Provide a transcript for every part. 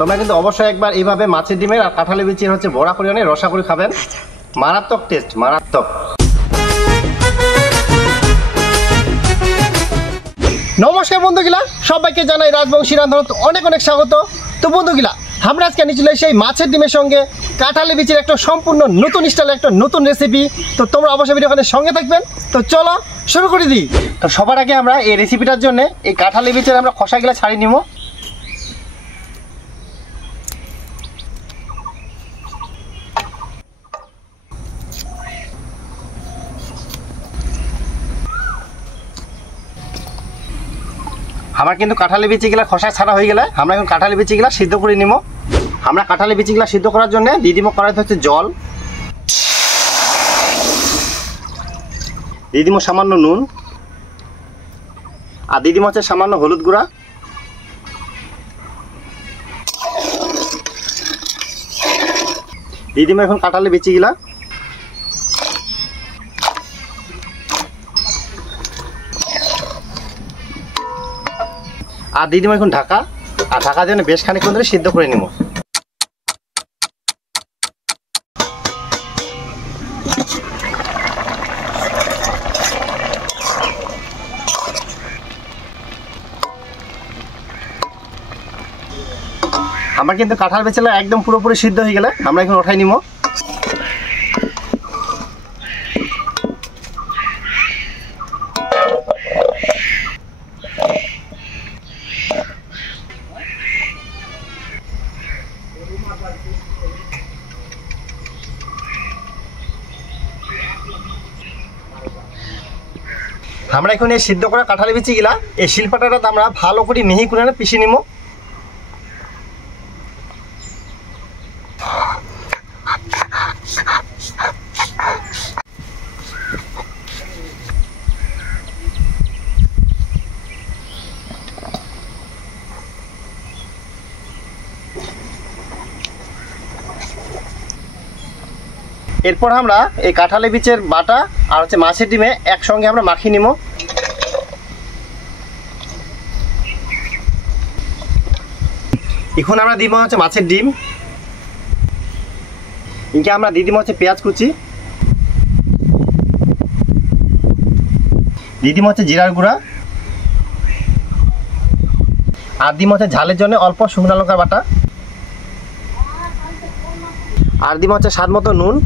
তোমরা কিন্তু অবশ্যই একবার এইভাবে মাছের ডিমের আর কাঁঠালের বিচির হচ্ছে বড়া করে অনেক রসা করে খাবেন, মারাত্মক টেস্ট, মারাত্মক। নমস্কার বন্ধুগুলা, সবাইকে জানাই রাজবংশী রান্নাঘর অনেক অনেক স্বাগত। তো বন্ধুগুলা, আমরা আজকে নিয়ে চলে সেই মাছের ডিমের সঙ্গে কাঁঠালের বিচির একটা সম্পূর্ণ নতুন স্টাইল, একটা নতুন রেসিপি। তো তোমরা অবশ্যই ভিডিওখানে সঙ্গে থাকবেন। তো চলো শুরু করে দিই। তো সবার আগে আমরা এই রেসিপিটার জন্য এই কাঁঠালের বিচির আমরা খোসাগুলা ছাড়িয়ে নিব। আমার কিন্তু কাঁঠালের বিচিগুলা খোসা ছাড়া হয়ে গেলে আমরা এখন কাঁঠালের বিচিগুলা সিদ্ধ করে নিব। আমরা কাঁঠালের বিচিগুলা সিদ্ধ করার জন্য দিয়ে দিব কড়াইতে হচ্ছে জল, দিয়ে দিব সামান্য নুন, আর দিয়ে দিব হচ্ছে সামান্য হলুদ গুঁড়া, দিয়ে দিব এখন কাঁঠালের বিচিগুলা, আর দিয়ে দিব এখন ঢাকা। আর ঢাকা দিয়ে বেশ খানিকক্ষণ ধরে সিদ্ধ করে নিব। আমার কিন্তু কাঁঠাল বিচিগুলো একদম পুরোপুরি সিদ্ধ হয়ে গেলে আমরা এখন উঠাই নিব। আমরা এখন এই সিদ্ধ করা কাঁঠালের বিচিগুলা এই শিলপাটাটা আমরা ভালো করে মিহি করে পিষে নিব। এরপর আমরা এই কাঁঠালের বিচের বাটা আর হচ্ছে মাছের ডিমে একসঙ্গে আমরা মাখিয়ে নিব। এখন আমরা দিব হচ্ছে মাছের ডিম, ইনকে আমরা দিয়ে দিব হচ্ছে পেঁয়াজ কুচি, দিয়ে দিব হচ্ছে জিরার গুঁড়া, আর দিব হচ্ছে ঝালের জন্য অল্প শুকনো লঙ্কার বাটা, আর দিব হচ্ছে স্বাদ মতো নুন,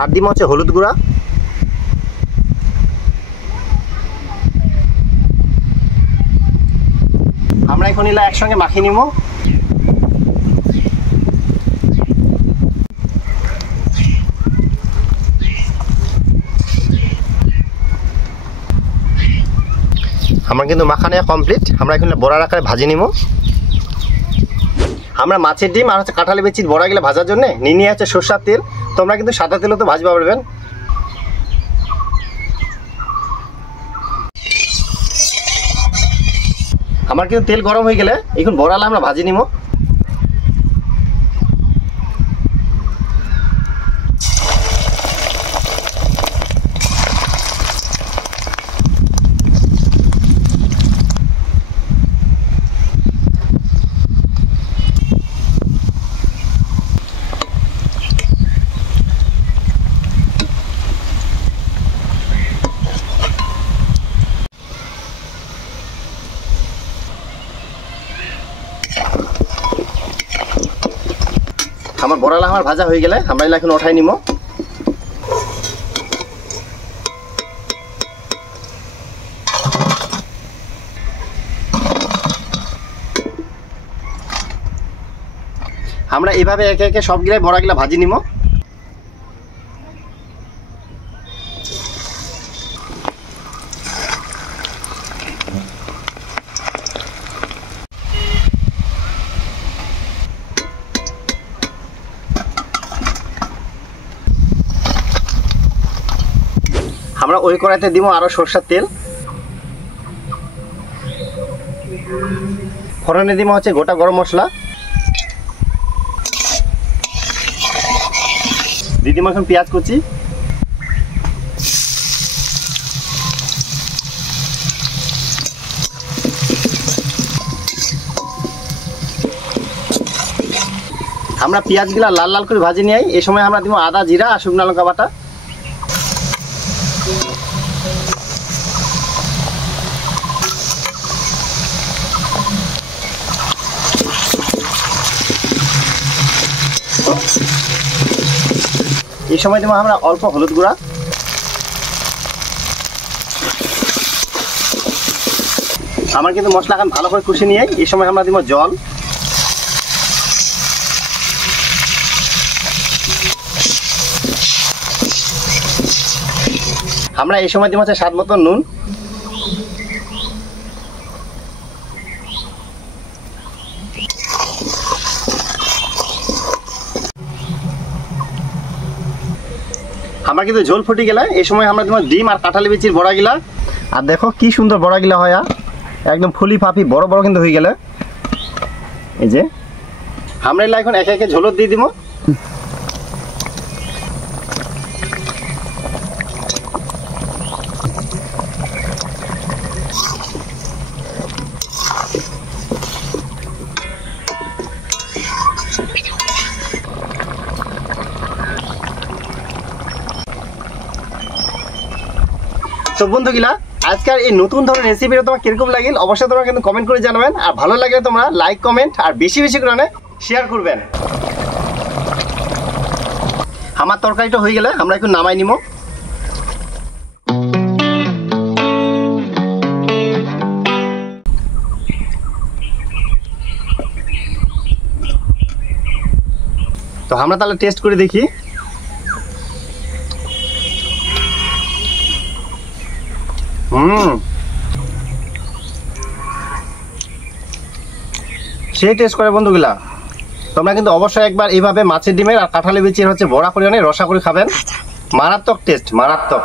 আর দিব হচ্ছে হলুদ গুঁড়া, আমরা এখন এলা একসঙ্গে মাখিয়ে নিব। আমার কিন্তু মাখানো কমপ্লিট। আমরা এখন বড়ার আকারে ভাজি নিব। আমরা মাছের ডিম আর হচ্ছে কাঁঠালের বিচির বড়াগুলো ভাজার জন্য নিয়ে হচ্ছে সরষের তেল। তোমরা কিন্তু সাদা তেলও তো ভাজতে পারবেন। আমার কিন্তু তেল গরম হয়ে গেলে এখন বড়ালা আমরা ভাজি নিব। আমার বড়ালা আমার ভাজা হয়ে গেলে আমরা এখন উঠাই নিব। আমরা এইভাবে একে একে সবগুলাই বড়াগুলা ভাজি নিব। আমরা ওই কড়াইতে দিব আরো সরষের তেল, ফোড়নে দিব হচ্ছে গোটা গরম মশলা, দিয়ে দিব এখন পেঁয়াজ কুচি, আমরা পেঁয়াজগুলা লাল লাল করে ভাজি নিয়ে এই সময় আমরা দিব আদা জিরা আর শুকনো লঙ্কা বাটা। এই সময় দেবো আমরা অল্প হলুদ গুঁড়া, আমার কিন্তু মশলা এখন ভালো করে কষে নিয়ে এই সময় আমরা দিব জল। আমরা এই সময় দিব স্বাদ মতো নুন। আমরা কিন্তু ঝোল ফুটে গেলে এই সময় আমরা তোমার ডিম আর কাঁঠালি বিচির বড়া গিলা, আর দেখো কি সুন্দর বড়া গিলা হয়, একদম ফুলি ফাঁপি বড় বড় কিন্তু হয়ে গেলে। এই যে আমরা এলা এখন একে একে ঝোলত দিয়ে দিব। তো বন্ধুগুলা আজকের এই নতুন ধরনের রেসিপিটা তোমার কিরকম লাগিল অবশ্যই তোমরা কিন্তু কমেন্ট করে জানাবেন, আর ভালো লাগলে তোমরা লাইক কমেন্ট আর বেশি বেশি করে শেয়ার করবেন। আমার তরকারিটা হয়ে গেলে আমরা একটু নামাই নিব। তো আমরা তাহলে টেস্ট করে দেখি। সেই টেস্ট করে বন্ধুগুলা, তোমরা কিন্তু অবশ্যই একবার এইভাবে মাছের ডিমের আর কাঁঠালি বিচির বড়া করে রসা করে খাবেন, মারাত্মক টেস্ট, মারাত্মক।